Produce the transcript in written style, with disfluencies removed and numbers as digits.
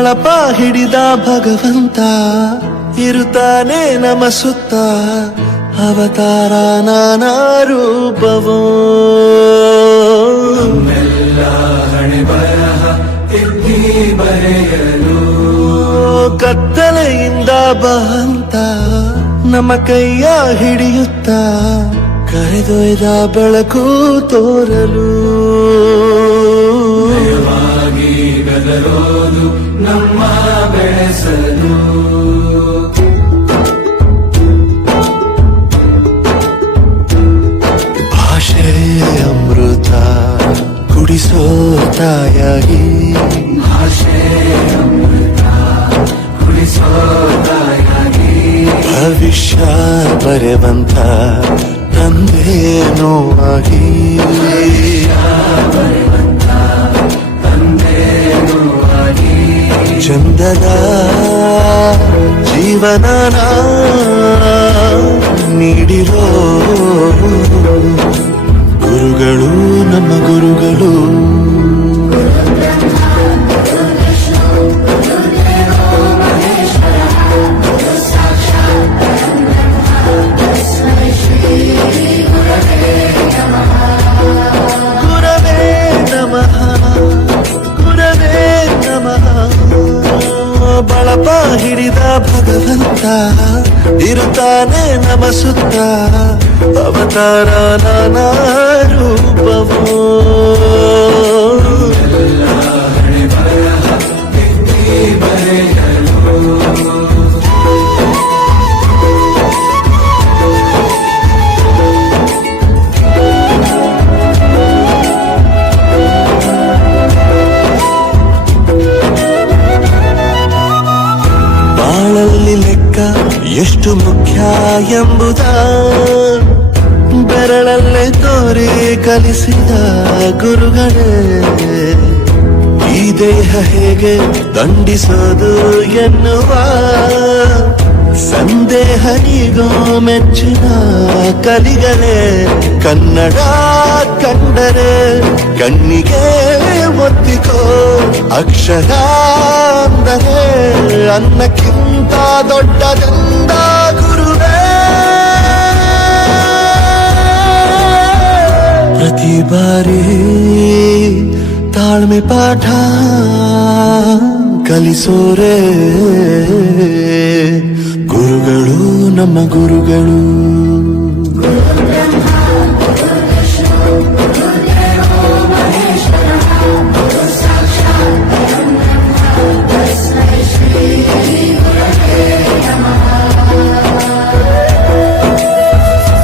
ಬಳಪ ಹಿಡಿದ ಭಗವಂತ ಇರುತ್ತಾನೆ ನಮ ಸುತ್ತ ಅವತಾರ ನಾನಾ ರೂಪವೋ ಹಣೆ ಬರಹ ತಿದ್ದಿ ಬರೆಯಲು ಕತ್ತಲೆಯಿಂದ ಬಂತ ನಮ್ಮ ಕೈಯ ಹಿಡಿಯುತ್ತ ಕರೆದೊಯ್ದ ಬೆಳಕು ತೋರಲು ದಯವಾಗಿ ಗದರೋದು ನಮ್ಮ ಬೆಳೆಸಲು ಭಾಷೆ ಅಮೃತ ಕುಡಿಸೋ ತಾಯಾಗಿ ಭಾಷೆ ಅಮೃತ ಕುಡಿಸೋ ತಾಯಾಗಿ ಭವಿಷ್ಯ ಬರೆವಂತ ತಂದೇನೋ ಆಗಿ ಚಂದದ ಜೀವನ ನೀಡಿರೋ ಗುರುಗಳು ನಮ್ಮ ಗುರುಗಳು ಗುರವೇ ನಮಃ ಗುರವೇ ನಮಃ ಬಳಪ ಹಿಡಿದ ಭಗವಂತ ಇರುತ್ತಾನೆ ನಮ ಸುತ್ತ ಅವತಾರ ನಾನಾ ರೂಪವೋ ಹಣೆ ಬರಹ ತಿದ್ದಿ ಬರೆಯಲು ಬಾಳಲ್ಲಿ ಲೆಕ್ಕ ಎಷ್ಟು ಮುಖ್ಯ ಎಂಬುದ ಬೆರಳಲ್ಲೇ ತೋರಿ ಕಲಿಸಿದ ಗುರುಗಳೇ ಈ ದೇಹ ಹೇಗೆ ದಂಡಿಸೋದು ಎನ್ನುವ ಸಂದೇಹನಿಗೋ ಮೆಚ್ಚಿನ ಕಲಿಗಳೇ ಕನ್ನಡ ಕಂಡರೆ ಕಣ್ಣಿಗೆ ಒತ್ತಿಕೋ ಅಕ್ಷರ ಅಂದರೆ ಅನ್ನಕ್ಕಿಂತ ದೊಡ್ಡದೆಂದ ಗುರುವೇ ಪ್ರತಿ ಬಾರಿ ತಾಳ್ಮೆ ಪಾಠ ಕಲಿಸೋರೆ ಗುರುಗಳು ನಮ್ಮ ಗುರುಗಳು ಬ್ರಹ್ಮ